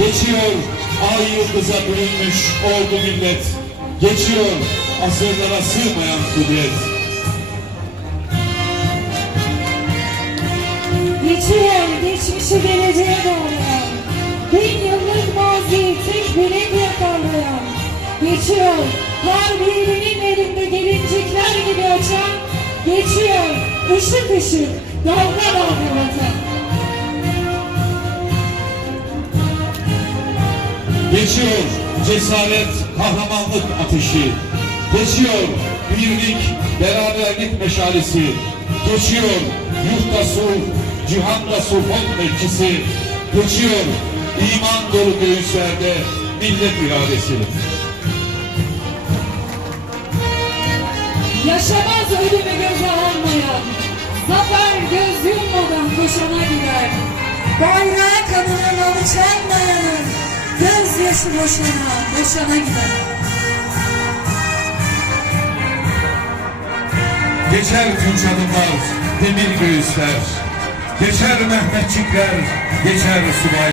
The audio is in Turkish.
Geçiyor ay yıldıza bürünmüş oldu millet. Geçiyor asırlara sığmayan kudret. Geçiyor geçmişi geleceğe doğrayan, 1000 yıllık maziyi tek bir el yakarlayan. Geçiyor her birinin elinde gelincikler gibi açan. Geçiyor ışık ışık, dalga dalga vatan. Geçiyor cesaret, kahramanlık ateşi. Geçiyor birlik, beraberlik meşalesi. Geçiyor yurtta sulh, cihanda sulh meclisi. Geçiyor iman dolu göğüslerde millet iradesi. Yaşamaz ölümü göze almayan, zafer göz yummadan koşana gider. Bayrağa kanının alı çalmayanın, gözyaşı boşana, boşana gider. Geçer tunç adımlar, demir göğüsler. Geçer Mehmetçikler, geçer subay.